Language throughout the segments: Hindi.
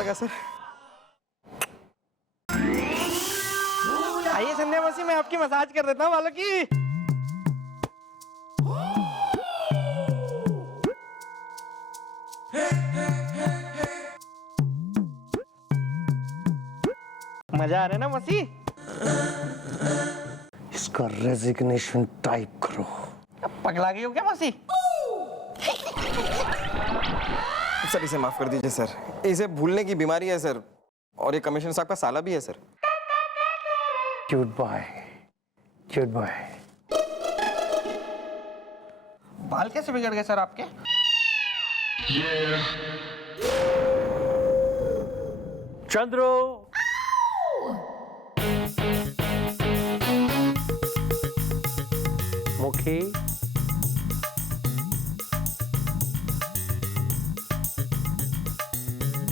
लगा सर। आइए संध्या मौसी, मैं आपकी मसाज कर देता हूँ बालों की। मजा आ रहा है ना मौसी? इसका रेजिग्नेशन टाइप करो। पगला गई हो क्या मौसी? सर इसे माफ कर दीजिए सर, इसे भूलने की बीमारी है सर, और ये कमिश्नर साहब का साला भी है sir. Cute boy, cute boy. बाल कैसे बिगड़ गए सर आपके? चंद्रो, मुखी,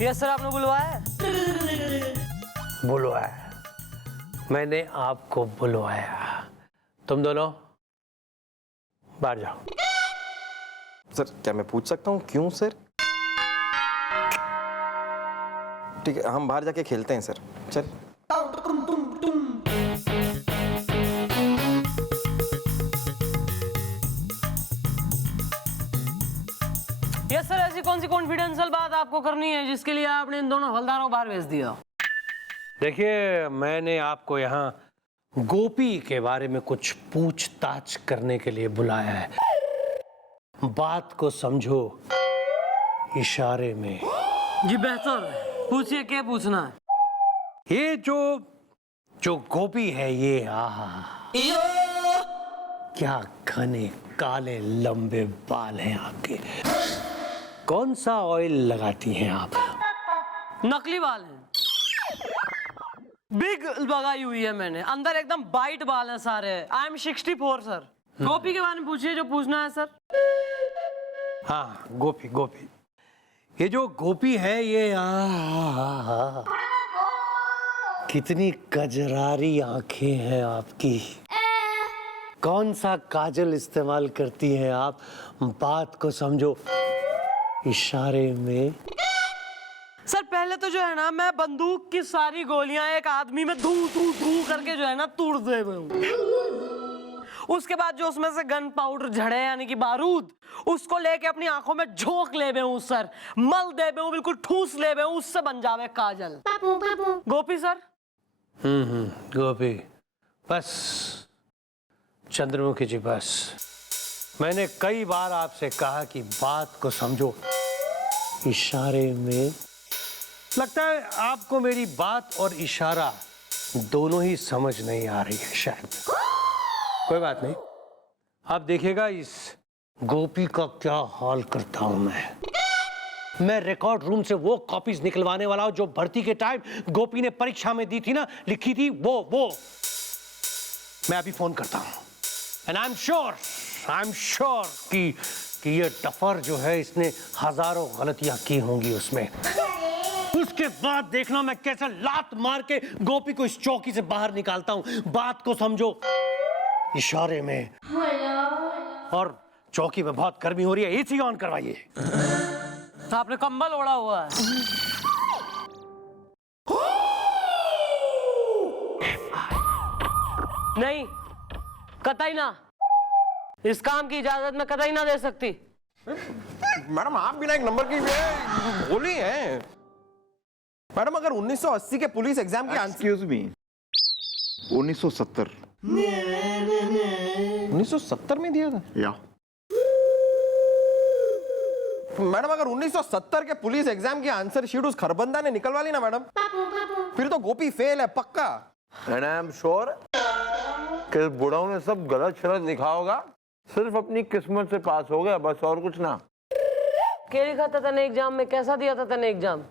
यस सर, आपने बुलवाया? बुलवाया, मैंने आपको बुलवाया। तुम दोनों बाहर जाओ। सर क्या मैं पूछ सकता हूँ क्यों सर? ठीक है, हम बाहर जाके खेलते हैं सर, चल। यस सर, ऐसी कौन सी कॉन्फिडेंशियल बात आपको करनी है जिसके लिए आपने इन दोनों हवलदारों को बाहर भेज दिया? देखिए, मैंने आपको यहाँ गोपी के बारे में कुछ पूछताछ करने के लिए बुलाया है। बात को समझो इशारे में। जी बेहतर है, पूछिए, क्या पूछना है? ये जो गोपी है, ये क्या घने काले लंबे बाल हैं आपके। कौन सा ऑयल लगाती हैं आप? नकली बाल हैं, बिग लगाई हुई है मैंने, अंदर एकदम बाइट बाल हैं सारे। I am 64 sir. गोपी के बारे में पूछिए जो पूछना है सर। हाँ, गोपी। ये जो गोपी है, ये कितनी कजरारी आंखें हैं आपकी। कौन सा काजल इस्तेमाल करती हैं आप? बात को समझो इशारे में। सर पहले तो जो है ना, मैं बंदूक की सारी गोलियां एक आदमी में धू करके जो है ना तोड़ दे हुए हूं। उसके बाद जो उसमें से गन पाउडर झड़े यानी कि बारूद, उसको लेके अपनी आंखों में झोंक ले हूं सर, मल दे हूं, बिल्कुल ठूस ले हूं, उससे बन जावे काजल। गोपी सर। गोपी, बस चंद्रमुखी जी, बस। मैंने कई बार आपसे कहा कि बात को समझो इशारे में। लगता है आपको मेरी बात और इशारा दोनों ही समझ नहीं आ रही है शायद। कोई बात नहीं, आप देखिएगा इस गोपी का क्या हाल करता हूं मैं रिकॉर्ड रूम से वो कॉपीज निकलवाने वाला हूं जो भर्ती के टाइम गोपी ने परीक्षा में दी थी ना, लिखी थी वो मैं अभी फोन करता हूं। एंड आई एम श्योर कि ये डफर जो है, इसने हजारों गलतियां की होंगी उसमें। उसके बाद देखना मैं कैसे लात मार के गोपी को इस चौकी से बाहर निकालता हूं। बात को समझो इशारे में। और चौकी में बहुत गर्मी हो रही है, एसी ऑन करवाइए। आपने कंबल ओढ़ा हुआ है। नहीं, कतई ना, इस काम की इजाजत मैं कतई ना दे सकती। मैडम आप बिना एक नंबर की बोली है। मैडम अगर 1980 के पुलिस एग्जाम के एक्सक्यूज मी, 1970 1970 में दिया था या मैडम, अगर 1970 के पुलिस एग्जाम की आंसर शीट उस खरबंदा ने निकलवा ली ना मैडम, फिर तो गोपी फेल है पक्का। एंड आई एम श्योर कि बुढ़ाओं ने सब गलत शलत लिखा होगा, सिर्फ अपनी किस्मत से पास हो गया, बस और कुछ ना। क्या लिखा था तने एग्जाम में? कैसा दिया था तने exam?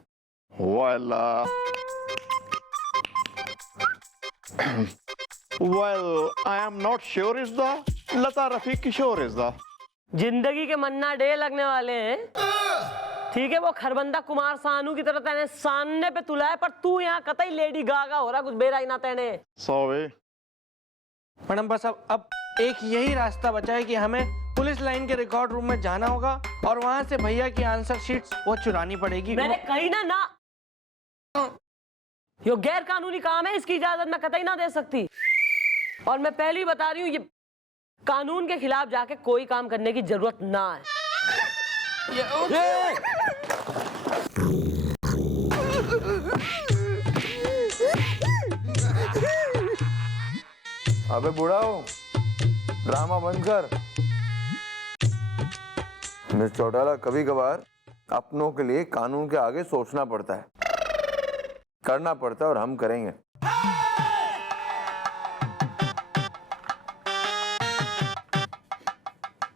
Well, I am not sure is the Lata Rafiq Kishore is the जिंदगी के मन्ना डे लगने वाले हैं। ठीक है, वो खरबंदा कुमार सानू की तरह तेने सामने पे तुला है, पर तू यहाँ कतई लेडी गागा हो रहा, कुछ बेरा ही ना तेने। Sorry. मैडम बस अब एक यही रास्ता बचा है कि हमें पुलिस लाइन के रिकॉर्ड रूम में जाना होगा और वहां से भैया की आंसर शीट्स वो चुरानी पड़ेगी। मैंने कही ना ये गैर कानूनी काम है, इसकी इजाजत मैं कतई ना दे सकती। और मैं पहले ही बता रही हूँ, ये कानून के खिलाफ जाके कोई काम करने की जरूरत ना है। अबे बुढ़ाओ, ड्रामा बंद कर। मिस चौटाला, कभी कभार अपनों के लिए कानून के आगे सोचना पड़ता है, करना पड़ता है, और हम करेंगे।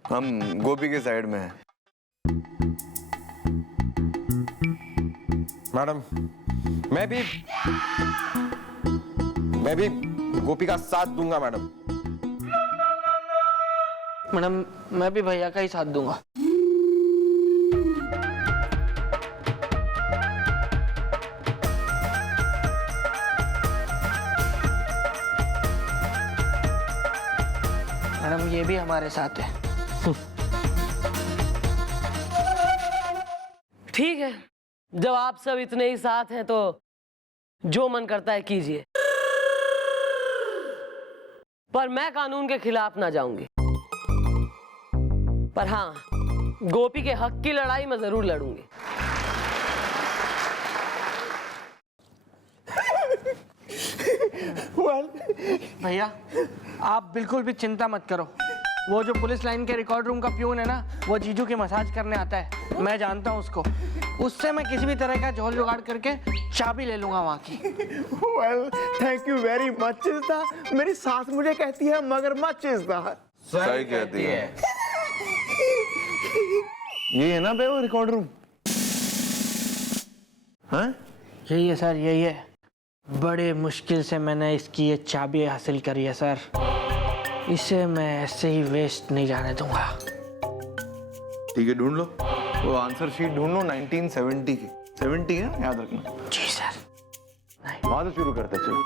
हम गोपी के साइड में हैं। मैडम, मैं भी गोपी का साथ दूंगा मैडम। मैडम, मैं भी भैया का ही साथ दूंगा। मैडम, ये भी हमारे साथ है। ठीक है, जब आप सब इतने ही साथ हैं तो जो मन करता है कीजिए, पर मैं कानून के खिलाफ ना जाऊंगी। पर हाँ, गोपी के हक की लड़ाई मैं जरूर लड़ूंगी। भैया, आप बिल्कुल भी चिंता मत करो। वो जो पुलिस लाइन के रिकॉर्ड रूम का प्यून है ना, वो जीजू की मसाज करने आता है, मैं जानता हूँ उसको। उससे मैं किसी भी तरह का झोल जुगाड़ करके चाबी ले लूंगा वहाँ की। Well, thank you very much. मेरी सास मुझे कहती है मगरमच्छ सही कहती है। ये है ना बे वो रिकॉर्ड रूम? हाँ? यही है सर, यही है। बड़े मुश्किल से मैंने इसकी ये चाबी हासिल करी है सर। इसे मैं ऐसे ही वेस्ट नहीं जाने दूंगा। ठीक है, ढूंढ लो वो आंसर शीट, ढूंढ लो 1970 की। 70 है, याद रखना। जी सर। वहां से शुरू करते हैं, चलो।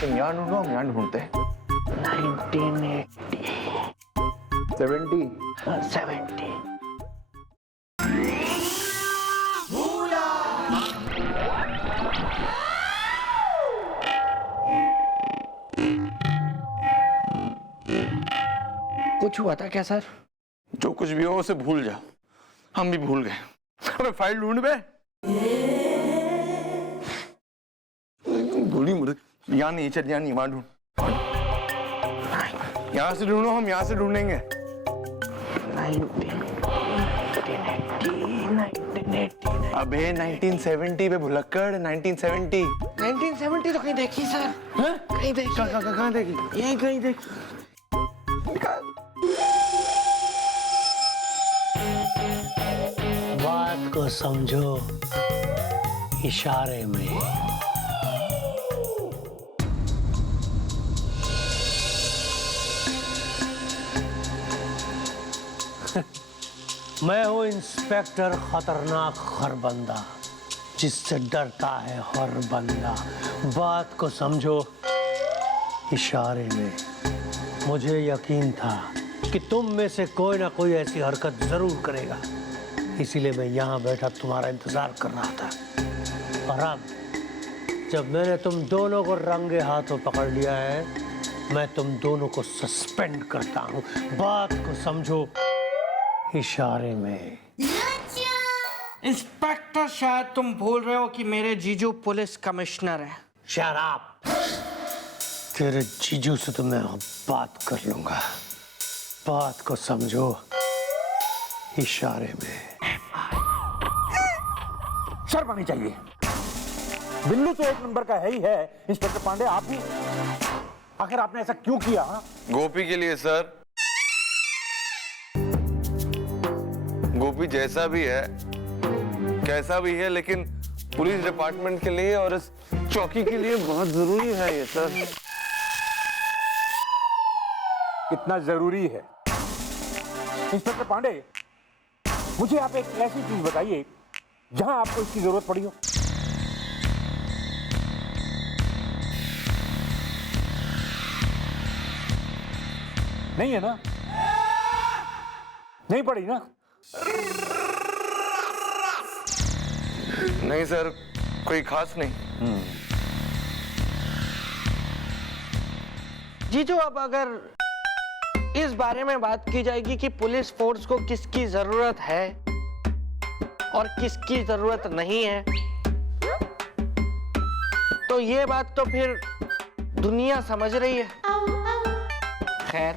तुम यहाँ ढूंढो, हम यहाँ ढूंढते हैं। 1980 70 70। कुछ हुआ था क्या सर? जो कुछ भी हो उसे भूल जाओ, हम भी भूल गए। अबे फाइल ढूंढ बे। गोली मुझे यहाँ नहीं, चल यहाँ नहीं, वहां ढूंढ। यहाँ से ढूंढो, हम यहाँ से ढूंढेंगे। 1980। अबे 1970 पे भुलक्कड़, 1970। 1970 तो कहीं देखी सर? कहीं देखी? कहाँ देखी? यही कहीं देखी। बात को समझो इशारे में। मैं हूं इंस्पेक्टर खतरनाक खरबंदा, जिससे डरता है हर बंदा। बात को समझो इशारे में। मुझे यकीन था कि तुम में से कोई ना कोई ऐसी हरकत जरूर करेगा, इसीलिए मैं यहाँ बैठा तुम्हारा इंतजार कर रहा था। और अब जब मैंने तुम दोनों को रंगे हाथों पकड़ लिया है, मैं तुम दोनों को सस्पेंड करता हूँ। बात को समझो इशारे में। इंस्पेक्टर, शायद तुम भूल रहे हो कि मेरे जीजू पुलिस कमिश्नर हैं। शराब, तेरे जीजू से तो मैं बात कर लूंगा। बात को समझो इशारे में। शर्म आनी चाहिए। बिल्लू तो एक नंबर का है ही है। इंस्पेक्टर पांडे, आप भी आखिर आपने ऐसा क्यों किया? गोपी के लिए सर। गोपी जैसा भी है, कैसा भी है, लेकिन पुलिस डिपार्टमेंट के लिए और इस चौकी के लिए बहुत जरूरी है ये सर। कितना जरूरी है? इंस्पेक्टर पांडे, मुझे आप एक ऐसी चीज बताइए जहां आपको इसकी जरूरत पड़ी हो। नहीं है ना? नहीं पड़ी ना? नहीं सर, कोई खास नहीं। जीजू, अब अगर इस बारे में बात की जाएगी कि पुलिस फोर्स को किसकी जरूरत है और किसकी जरूरत नहीं है, तो ये बात तो फिर दुनिया समझ रही है। खैर,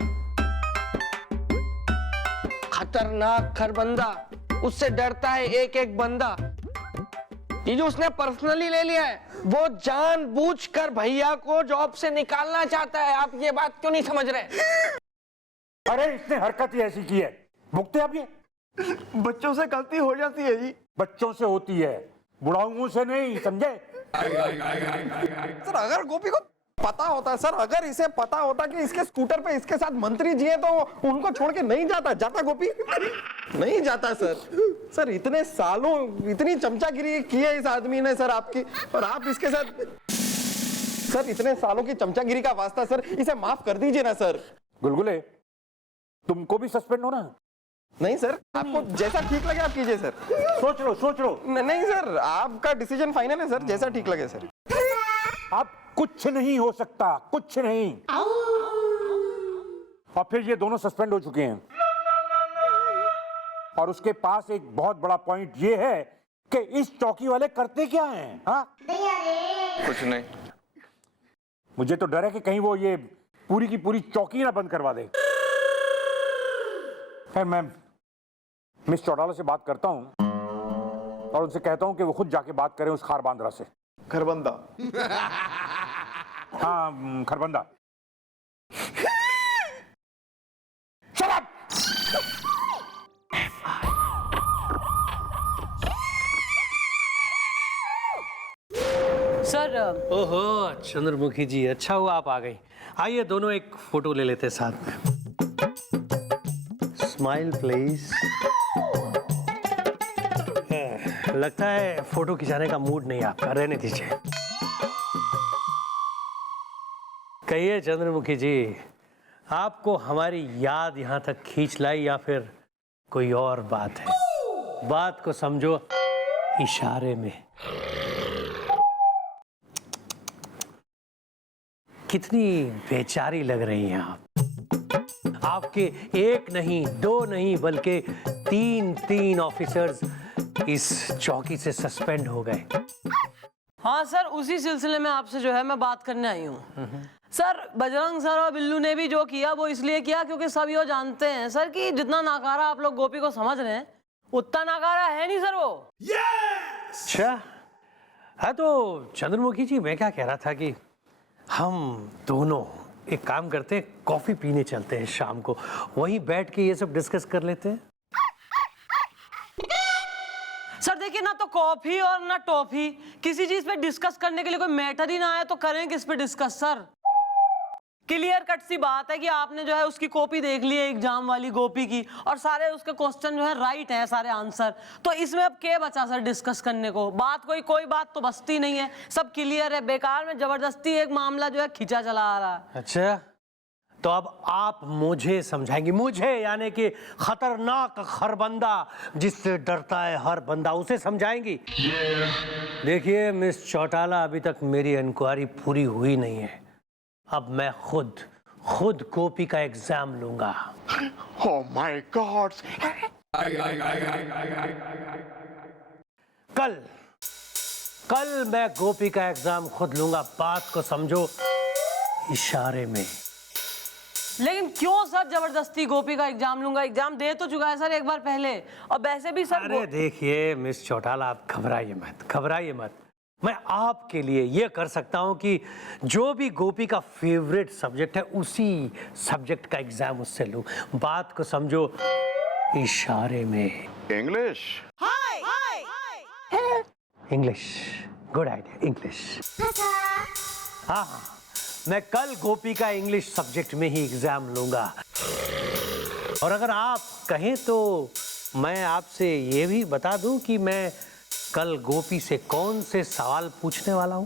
खतरनाक खरबंदा, उससे डरता है एक एक बंदा। ये जो उसने पर्सनली ले लिया है, वो जानबूझकर भैया को जॉब से निकालना चाहता है। आप ये बात क्यों नहीं समझ रहे? अरे इसने हरकत ही ऐसी की है, भुगते आप ये। बच्चों से गलती हो जाती है जी। बच्चों से होती है, बुढ़ाओं से नहीं, समझे? सर अगर गोपी को पता होता, सर अगर इसे पता होता कि इसके स्कूटर पे इसके साथ मंत्री जी हैं, तो उनको छोड़ के नहीं जाता गोपी? नहीं जाता सर। सर इतने सालों इतनी चमचागिरी की है इस आदमी ने सर आपकी, और आप इसके साथ। सर इतने सालों की चमचागिरी का वास्ता सर, इसे माफ कर दीजिए ना सर। गुलगुले, तुमको भी सस्पेंड होना? नहीं सर, आपको जैसा ठीक लगे आप कीजिए सर। सोच लो। नहीं सर, आपका डिसीजन फाइनल है सर, जैसा ठीक लगे सर। अब कुछ नहीं हो सकता, कुछ नहीं। और फिर ये दोनों सस्पेंड हो चुके हैं, और उसके पास एक बहुत बड़ा पॉइंट ये है कि इस चौकी वाले करते क्या हैं? हाँ, कुछ नहीं। मुझे तो डर है कि कहीं वो ये पूरी की पूरी चौकी ना बंद करवा दे। खैर, मैं मिस चौटाला से बात करता हूं और उनसे कहता हूं कि वो खुद जाके बात करें उस खारबांदरा से। खरबंदा। हाँ, खरबंदा। Shut up! सर ओहो चंद्रमुखी जी, अच्छा हुआ आप आ गई। आइए दोनों एक फोटो ले लेते हैं साथ में। Smile please. लगता है फोटो खिंचाने का मूड नहीं आपका, रहने दीजिए। कहिए चंद्रमुखी जी, आपको हमारी याद यहां तक खींच लाई या फिर कोई और बात है? बात को समझो इशारे में। कितनी बेचारी लग रही हैं आप। आपके एक नहीं, दो नहीं, बल्कि तीन ऑफिसर्स इस चौकी से सस्पेंड हो गए। हाँ सर, उसी सिलसिले में आपसे जो है मैं बात करने आई हूँ। सर बजरंग सर और बिल्लू ने भी जो किया वो इसलिए किया क्योंकि सब ये जानते हैं सर कि जितना नाकारा आप लोग गोपी को समझ रहे हैं उतना नाकारा है नहीं सर वो। अच्छा, हाँ तो चंद्रमुखी जी, मैं क्या कह रहा था कि हम दोनों एक काम करते हैं, कॉफी पीने चलते हैं शाम को, वहीं बैठ के ये सब डिस्कस कर लेते हैं। सर देखिए, ना तो कॉफी और ना टॉफी, किसी चीज पे डिस्कस करने के लिए कोई मैटर ही ना आए तो करें किस पे डिस्कस सर? क्लियर कट सी बात है कि आपने जो है उसकी कॉपी देख ली है एग्जाम वाली गोपी की, और सारे उसके क्वेश्चन जो है राइट हैं, सारे आंसर। तो इसमें अब क्या बचा सर डिस्कस करने को? बात कोई बात तो बचती नहीं है, सब क्लियर है। बेकार में जबरदस्ती एक मामला जो है खींचा चला आ रहा है। अच्छा, तो अब आप मुझे समझाएंगे, मुझे यानी कि खतरनाक खरबंदा जिससे डरता है हर बंदा, उसे समझाएंगी? देखिए मिस चौटाला, अभी तक मेरी इंक्वायरी पूरी हुई नहीं है। अब मैं खुद गोपी का एग्जाम लूंगा। Oh my God. कल मैं गोपी का एग्जाम खुद लूंगा, बात को समझो इशारे में। लेकिन क्यों सर जबरदस्ती गोपी का एग्जाम लूंगा? एग्जाम दे तो चुका है सर एक बार पहले, और वैसे भी सर अरे देखिए मिस चौटाला, आप घबराइए मत। मैं आपके लिए ये कर सकता हूं कि जो भी गोपी का फेवरेट सब्जेक्ट है उसी सब्जेक्ट का एग्जाम उससे लूं। बात को समझो इशारे में। English. English, good idea, English. हाँ, मैं कल गोपी का इंग्लिश सब्जेक्ट में ही एग्जाम लूंगा। और अगर आप कहें तो मैं आपसे ये भी बता दूं कि मैं कल गोपी से कौन से सवाल पूछने वाला हूं।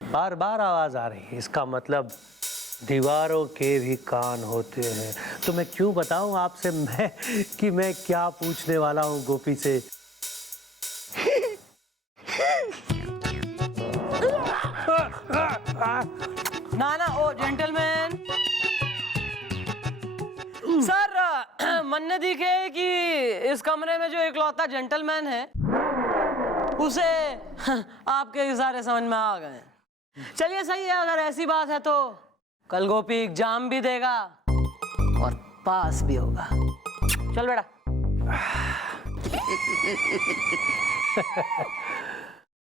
बार बार आवाज आ रही है, इसका मतलब दीवारों के भी कान होते हैं। तो मैं क्यों बताऊं आपसे मैं क्या पूछने वाला हूं गोपी से? मन्ने दिखे कि इस कमरे में जो इकलौता जेंटलमैन है उसे आपके इशारे समझ में आ गए। चलिए सही है, अगर ऐसी बात है तो कल गोपी एग्जाम भी देगा और पास भी होगा। चल बेटा।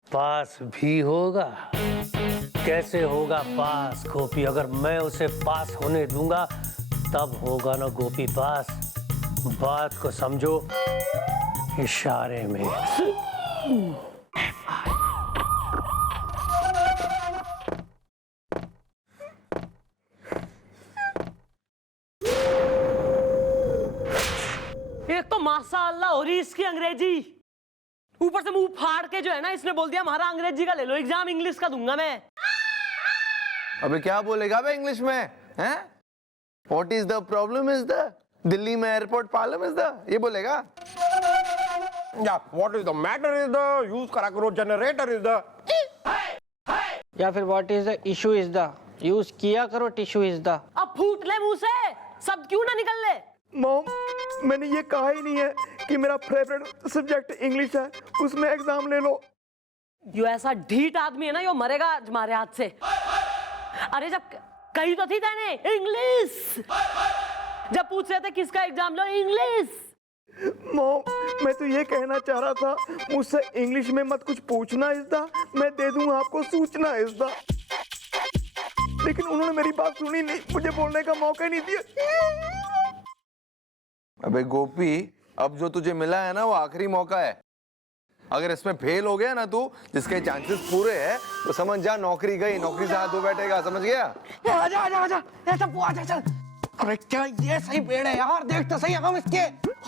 पास भी होगा? कैसे होगा पास गोपी? अगर मैं उसे पास होने दूंगा तब होगा ना गोपी पास। बात को समझो इशारे में। एक तो माशाअल्लाह हो रही इसकी अंग्रेजी, ऊपर से मुंह फाड़ के जो है ना इसने बोल दिया हमारा अंग्रेजी का ले लो एग्जाम, इंग्लिश का दूंगा मैं। अबे क्या बोलेगा बे इंग्लिश में, हैं? What is the problem is the Delhi में एयरपोर्ट प्रॉब्लम इज द, ये बोलेगा? या what is the matter is the use करा करो जनरेटर इज द, या फिर what is the issue is the use किया करो टिश्यू इज द। अब फूट ले मुंह से, सब क्यों ना निकल ले। मॉम, मैंने ये कहा ही नहीं है कि मेरा फेवरेट सब्जेक्ट इंग्लिश है, उसमें एग्जाम ले लो। यो ऐसा ढीठ आदमी है ना, यो मरेगा तुम्हारे हाथ से। अरे जब कही तो थी तैने इंग्लिश, जब पूछ रहे थे किसका एग्जाम लो, इंग्लिश। मॉम, मैं तो ये कहना चाह रहा था मुझसे इंग्लिश में मत कुछ पूछना इज़दा, मैं दे दूंगा आपको सूचना इज़दा। लेकिन उन्होंने मेरी बात सुनी नहीं, मुझे बोलने का मौका ही नहीं दिया। अबे गोपी, अब जो तुझे मिला है ना वो आखिरी मौका है। अगर इसमें फेल हो गया ना तू, जिसके चांसेस पूरे हैं, तो समझ जा नौकरी गई, नौकरी से हाथ धो बैठेगा, समझ गया? आजा आजा आजा, ये सब आजा चल। अरे क्या ये सही पेड़ है यार, देख तो सही हम इसके।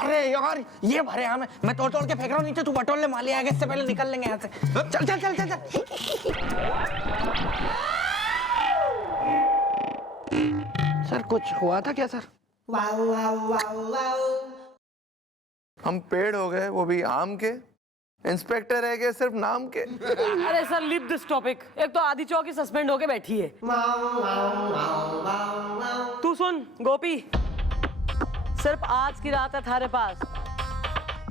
अरे यार ये भरे आम है, मैं तोड़ तोड़ के फेंक रहा हूँ नीचे, तू बटोर ले, माली आगे, इससे पहले निकल लेंगे यहाँ से। चल चल चल चल चल। सर कुछ हुआ था क्या सर? हम पेड़ हो गए, वो भी आम के। इंस्पेक्टर है कि सिर्फ नाम के? अरे सर लीव दिस टॉपिक, एक तो आधी चौकी सस्पेंड होके बैठी है। तू सुन गोपी, सिर्फ आज की रात है थारे पास,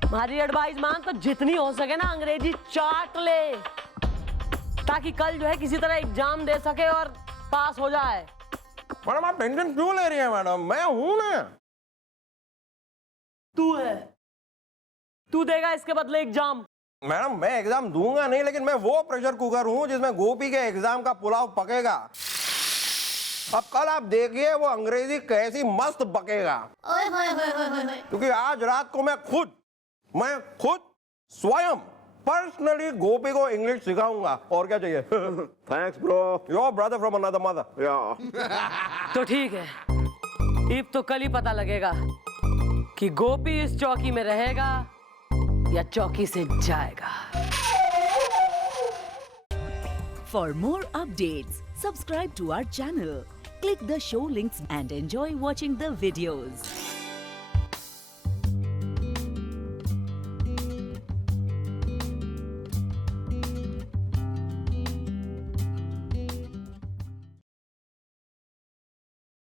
हमारी एडवाइस मान, तो जितनी हो सके ना अंग्रेजी चाट ले, ताकि कल जो है किसी तरह एग्जाम दे सके और पास हो जाए। मैडम आप टेंशन क्यों ले रही हैं मैडम, मैं हूं ना। तू है, तू देगा इसके बदले एग्जाम। मैडम मैं एग्जाम दूंगा नहीं, लेकिन मैं वो प्रेशर कुकर हूं जिसमें गोपी के एग्जाम का पुलाव पकेगा। अब कल आप देखिए वो अंग्रेजी कैसी मस्त पकेगा। क्योंकि आज रात को मैं खुद स्वयं पर्सनली गोपी को इंग्लिश सिखाऊंगा। और क्या चाहिए? Thanks bro, your brother from another mother. या तो ठीक है, अब तो कल ही पता लगेगा कि गोपी इस चौकी में रहेगा या चौकी से जाएगा। For more updates, subscribe to our channel, click the show links and enjoy watching the videos.